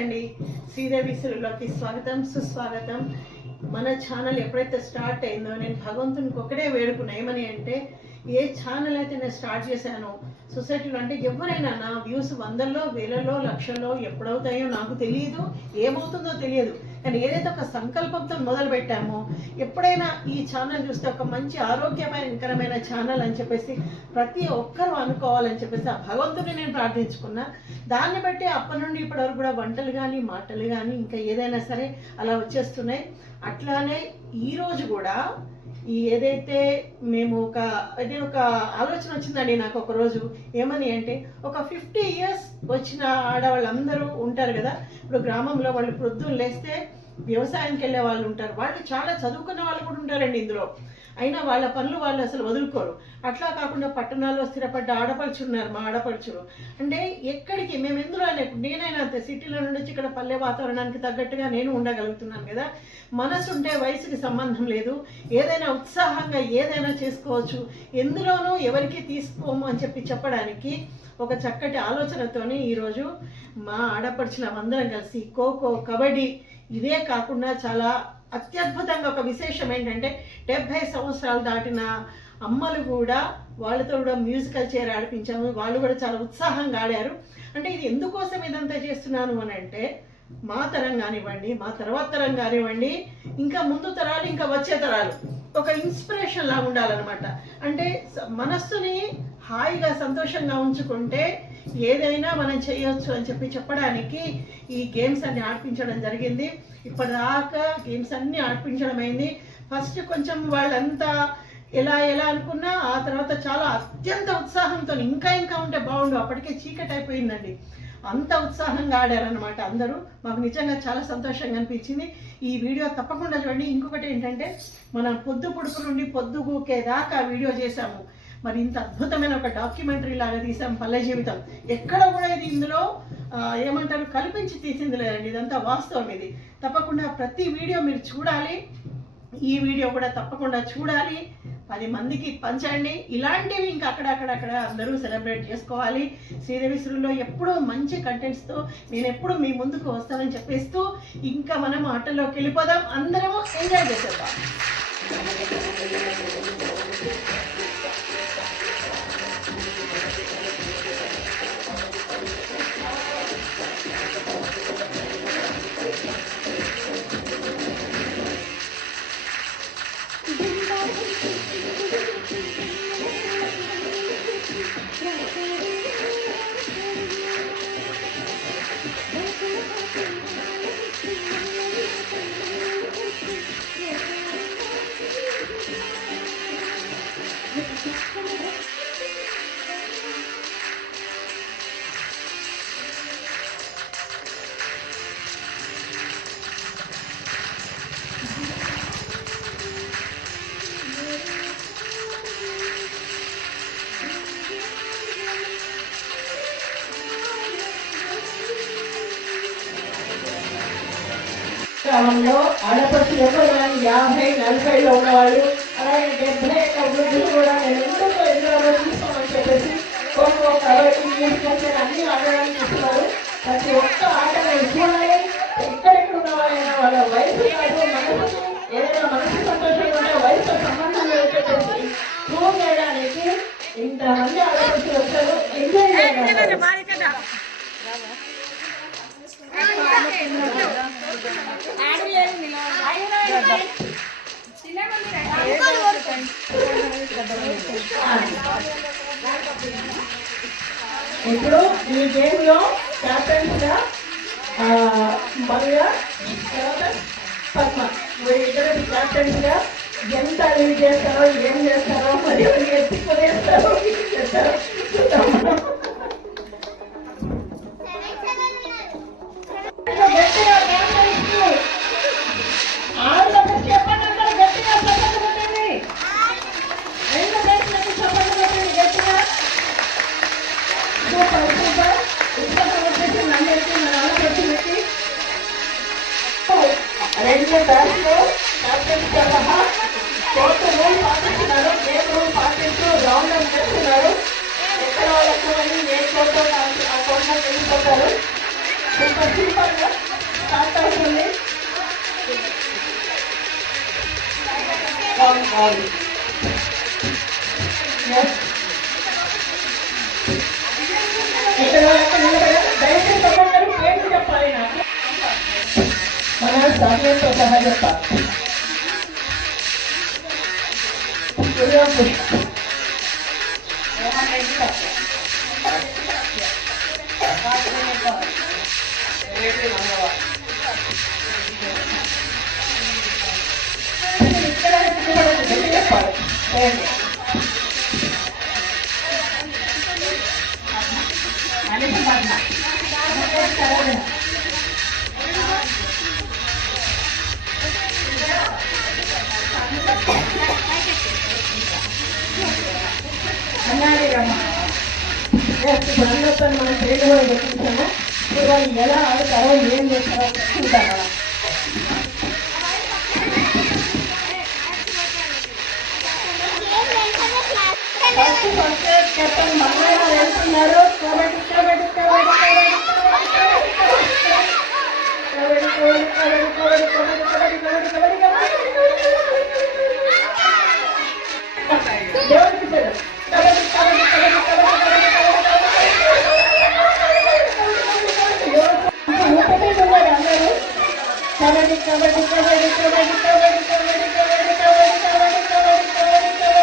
అండి. శ్రీదేవి సిరులోకి స్వాగతం సుస్వాగతం. మన ఛానల్ ఎప్పుడైతే స్టార్ట్ అయిందో నేను భగవంతునికి ఒకటే వేడుకున్నా, ఏమని అంటే ఏ ఛానల్ అయితే నేను స్టార్ట్ చేశానో సొసైటీలో, అంటే ఎవరైనా నా వ్యూస్ వందల్లో వేలలో లక్షల్లో ఎప్పుడవుతాయో నాకు తెలియదు, ఏమవుతుందో తెలియదు, కానీ ఏదైతే ఒక సంకల్పంతో మొదలు పెట్టామో ఎప్పుడైనా ఈ ఛానల్ చూస్తే ఒక మంచి ఆరోగ్యకరమైన ఛానల్ అని చెప్పేసి ప్రతి ఒక్కరూ అనుకోవాలని చెప్పేసి ఆ భగవంతుని నేను ప్రార్థించుకున్నా. దాన్ని బట్టి అప్పటి నుండి ఇప్పటి వరకు కూడా వంటలు కానీ మాటలు కానీ ఇంకా ఏదైనా సరే అలా వచ్చేస్తున్నాయి. అట్లానే ఈరోజు కూడా ఈ ఏదైతే మేము నేను ఒక ఆలోచన వచ్చిందండి నాకు ఒక రోజు, ఏమని అంటే ఒక 50 years వచ్చిన ఆడవాళ్ళందరూ ఉంటారు కదా, ఇప్పుడు గ్రామంలో వాళ్ళు ప్రొద్దున లేస్తే వ్యవసాయానికి వెళ్ళే వాళ్ళు ఉంటారు, వాళ్ళు చాలా చదువుకున్న వాళ్ళు కూడా ఉంటారండి ఇందులో, అయినా వాళ్ళ పనులు వాళ్ళు అసలు వదులుకోరు. అట్లా కాకుండా పట్టణాల్లో స్థిరపడ్డ ఆడపడుచులు ఉన్నారు, మా ఆడపడుచులు. అంటే ఎక్కడికి మేము ఎందులో నేనైనా అంతే, సిటీలో నుండి వచ్చి ఇక్కడ పల్లె వాతావరణానికి తగ్గట్టుగా నేను ఉండగలుగుతున్నాను కదా. మనసు ఉంటే వయసుకి సంబంధం లేదు, ఏదైనా ఉత్సాహంగా ఏదైనా చేసుకోవచ్చు, ఎందులోనూ ఎవరికి తీసుకోము అని చెప్పడానికి ఒక చక్కటి ఆలోచనతోనే ఈరోజు మా ఆడపడుచులందరం కలిసి ఖోఖో, కబడ్డీ, ఇదే కాకుండా చాలా అత్యద్భుతంగా ఒక విశేషం ఏంటంటే 70 సంవత్సరాలు దాటిన అమ్మలు కూడా వాళ్ళతో కూడా మ్యూజికల్ చైర్ ఆడిపించాము, వాళ్ళు కూడా చాలా ఉత్సాహంగా ఆడారు. అంటే ఇది ఎందుకోసం ఇదంతా చేస్తున్నాను అని అంటే మా తరం కానివ్వండి, మా తర్వాత తరం కానివ్వండి, ఇంకా ముందు తరాలు, ఇంకా వచ్చే తరాలు ఒక ఇన్స్పిరేషన్ లా ఉండాలన్నమాట. అంటే మనస్సుని హాయిగా సంతోషంగా ఉంచుకుంటే ఏదైనా మనం చేయొచ్చు అని చెప్పడానికి ఈ గేమ్స్ అన్ని ఆడిపించడం జరిగింది. ఇప్పటిదాకా గేమ్స్ అన్ని ఆడిపించడం అయింది. ఫస్ట్ కొంచెం వాళ్ళంతా ఎలా అనుకున్నా, ఆ తర్వాత చాలా అత్యంత ఉత్సాహంతో ఇంకా ఉంటే బాగుండు, అప్పటికే చీకటి అయిపోయిందండి, అంత ఉత్సాహంగా ఆడారనమాట అందరూ. మాకు నిజంగా చాలా సంతోషంగా అనిపించింది. ఈ వీడియో తప్పకుండా చూడండి. ఇంకొకటి ఏంటంటే మనం పొద్దు పొడుపు నుండి పొద్దుగూకే దాకా వీడియో చేశాము, మరి ఇంత అద్భుతమైన ఒక డాక్యుమెంటరీ లాగా తీసాం పల్లె జీవితం. ఎక్కడ కూడా ఇది ఇందులో ఏమంటారు కల్పించి తీసింది లేదండి, ఇదంతా వాస్తవం. ఇది తప్పకుండా ప్రతి వీడియో మీరు చూడాలి, ఈ వీడియో కూడా తప్పకుండా చూడాలి, 10 మందికి పంచండి. ఇలాంటివి ఇంకా అక్కడ అందరూ సెలబ్రేట్ చేసుకోవాలి. శ్రీదేవి సిరులో ఎప్పుడూ మంచి కంటెంట్స్తో నేను ఎప్పుడు మీ ముందుకు వస్తానని చెప్పేస్తూ ఇంకా మనం ఆటల్లోకి వెళ్ళిపోదాం, అందరము ఎంజాయ్ చేసేద్దాం. గ్రామంలో ఆడపడుచులు ఎవరు కానీ 50, 40లో ఉన్నవాళ్ళు, అలాగే 70 వృద్ధులు కూడా నేను ఎందులో తీసుకోమని చెప్పేసి ఖోఖో, కబడ్డీ, అన్ని ఆడడానికి ఇస్తున్నారు. ప్రతి ఒక్క ఆట చూడాలి. ఎక్కడెక్కడ ఉన్న వాళ్ళైనా వాళ్ళ వయసు కాదు, మనసు ఏదైనా మనసు సంతోషంగా ఉంటే వయసుతో సంబంధం చెప్పేసి ప్రూవ్ చేయడానికి ఇంతమంది ఆడపడుచులు వచ్చారు. ఎంజాయ్ చేయాలి. ఇప్పుడు ఈ గేమ్ లో క్యాప్టెన్స్ గా మళ్ళా పద్మ, వీళ్ళిద్దరు క్యాప్టెన్స్ గా ఎంత లీడ్ చేస్తారో, ఏం చేస్తారో, మరి ఎత్తుకునేస్తారో చేస్తారో. రెండు బ్యాచ్లో క్యాప్టెన్స్తో సహా కోర్టు రూల్ పాటిస్తున్నారు, గేమ్ రూల్ పాటిస్తూ గ్రౌండ్ అని చేస్తున్నారు. ఎక్కడ వాళ్ళకు ఏ కోర్టు ఆ కోర్టులో వెళ్ళిపోతారు. సూపర్ సూపర్గా స్టార్ట్ అవుతుంది. దయచేసి ఒక్కొక్కరు పేర్లు చెప్పాలి. నాకు మన సమయంతో సహా చెప్పాలి. ఇప్పుడు అందరితో మనం పేరు కూడా గుర్తించాము. ఇప్పుడు వాళ్ళు ఎలా ఆడతారో ఏం చేస్తారో చూద్దాం. మనం ఫస్ట్ కెప్టెన్ మల్లయ్య వెళ్తున్నారు. కబడ్డీ కబడ్డీ కబడ్డీ కబడ్డీ కబడ్డీ కబడ్డీ కబడ్డీ కబడ్డీ కబడ్డీ కబడ్డీ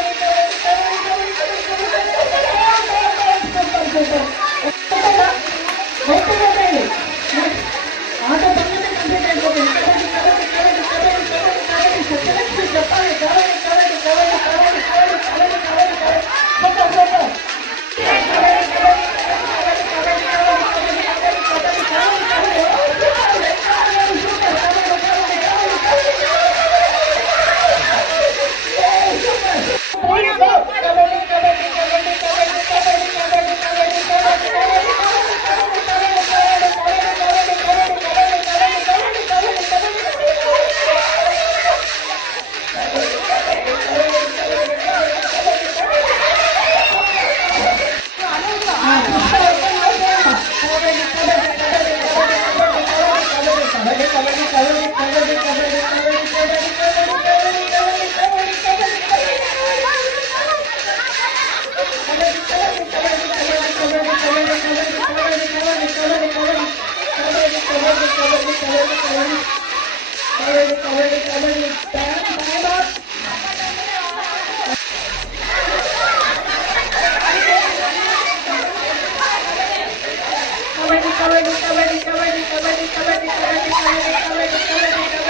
దేవుడికి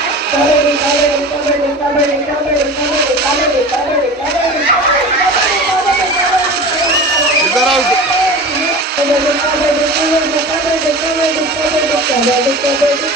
కబడ్డీ కబడ్డీ కబడ్డీ కబడ్డీ కబడ్డీ కబడ్డీ కబడ్డీ కబడ్డీ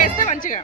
వేస్తే మంచిగా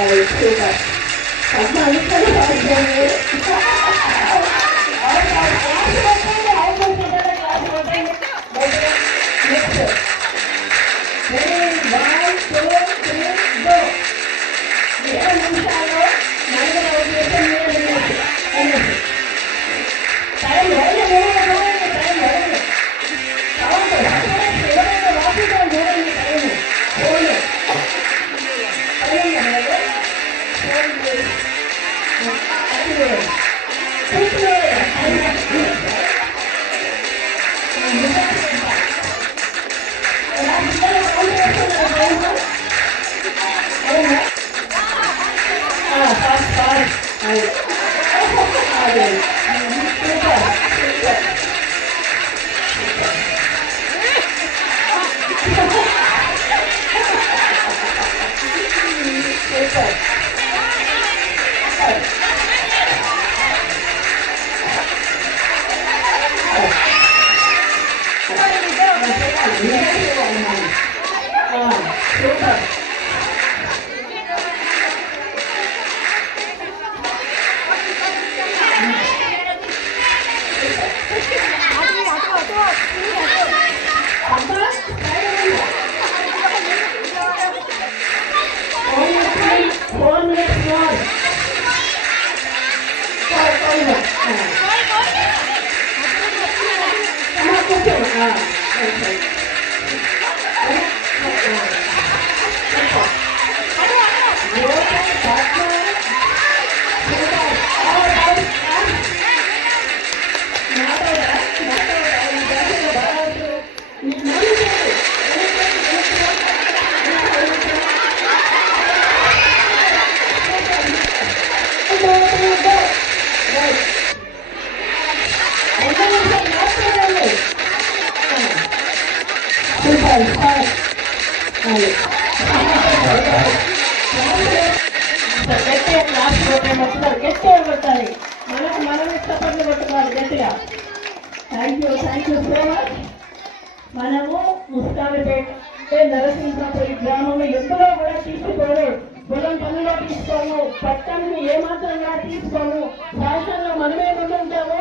అది సూపర్ అమ్మ అనుకుని మనమే చప్పట్లు కొట్టుకోవాలి గట్టిగా. Thank you so much. మనము ముస్తాబేపేట నరసింహపురి గ్రామంలో ఎందులో కూడా తీసుకోరు, పొలం పనుల్లో తీసుకోము, పట్టణం ఏమాత్రం కూడా తీసుకోము, శాసనంలో మనమే ముందుంటాము,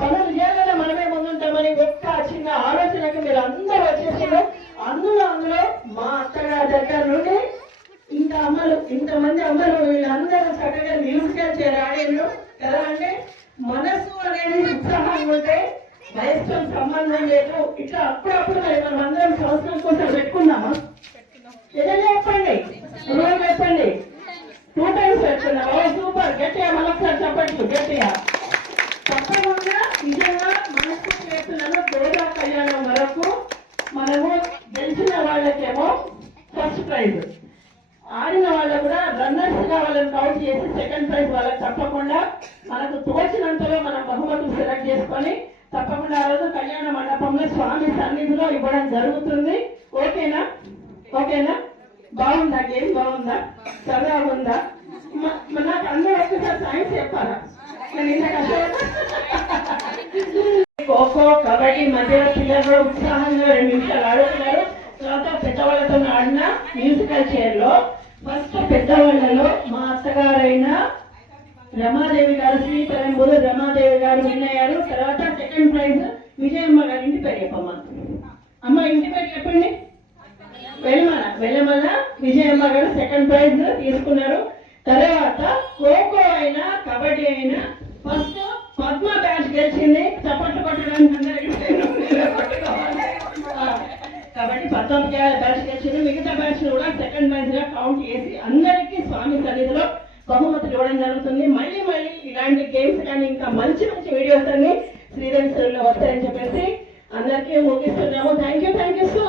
పనులు చేయాలని మనమే ముందుంటామని ఒక్క చిన్న ఆలోచనకి మీరు అందరూ వచ్చేసారు. అందులో మా అత్తగారి దగ్గర నుండి ఇంతమంది అమ్మలు వీళ్ళందరూ చక్కగా మ్యూజికల్ చేరాడేళ్ళు కదా. అంటే మనసు అనేది ఉత్సాహంగా ఉంటే వయసుతో సంబంధం లేదు. ఇట్లా అప్పుడప్పుడు మనం అందరం సంవత్సరం కోసం పెట్టుకున్నామా? ఏదైనా చెప్పండి, చెప్పండి. 2 times పెట్టుకున్నాం. సూపర్, గట్టిగా మరొకసారి చెప్పండి గట్టిగా. తప్పకుండా నిజంగా మనసు చేస్తున్నాను. గోదా కళ్యాణం వరకు మనము గెలిచిన వాళ్ళకేమో ఫస్ట్ ప్రైజ్, ఆడిన వాళ్ళు కూడా రన్నర్స్ గా వాళ్ళని కౌంట్ చేసి సెకండ్ ప్రైజ్ వాళ్ళకి తప్పకుండా మనకు తోచినంతలో మనం బహుమతులు సెలెక్ట్ చేసుకొని తప్పకుండా ఆ రోజు కళ్యాణ మండపంలో స్వామి సన్నిధిలో ఇవ్వడం జరుగుతుంది. ఓకేనా? బాగుందా? గేమ్ బాగుందా? సరదా ఉందా? నాకు అందరూ ఒకసారి సైన్స్ చెప్పారా? నేను ఇంత కష్టపడ్డా. ఖోఖో, కబడ్డీ మధ్యలో పిల్లలు ఉత్సాహంగా 2 నిమిషాలు ఆడుతున్నారు. తర్వాత పెద్దవాళ్ళతో ఆడిన మ్యూజికల్ చైర్ లో ఫస్ట్ పెద్దవాళ్ళలో మా అత్తగారైన రమాదేవి గారు, శ్రీపరంబులు రమాదేవి గారు విన్ అయ్యారు. తర్వాత సెకండ్ ప్రైజ్ విజయమ్మ గారి ఇంటి పేరు చెప్పమ్మ. అమ్మ ఇంటి పేరు చెప్పండి. వెల్లమల విజయమ్మ గారు సెకండ్ ప్రైజ్ తీసుకున్నారు. తర్వాత ఖోఖో అయినా కబడ్డీ అయినా ఫస్ట్ పద్మ బ్యాచ్ గెలిచింది. చప్పట్లు కొట్టడానికి అందరికీ కాబట్టి పద్మ బ్యాచ్ గెలిచింది. మిగతా బ్యాచ్ కూడా సెకండ్ ప్రైజ్ గా కౌంట్ చేసి అందరికీ స్వామి సన్నిధిలో బహుమతులు ఇవ్వడం జరుగుతుంది. మళ్ళీ ఇలాంటి గేమ్స్ కానీ ఇంకా మంచి వీడియోస్ అన్ని శ్రీదేవి సార్లో వస్తాయని చెప్పేసి అందరికీ ముగిస్తున్నాము. Thank you so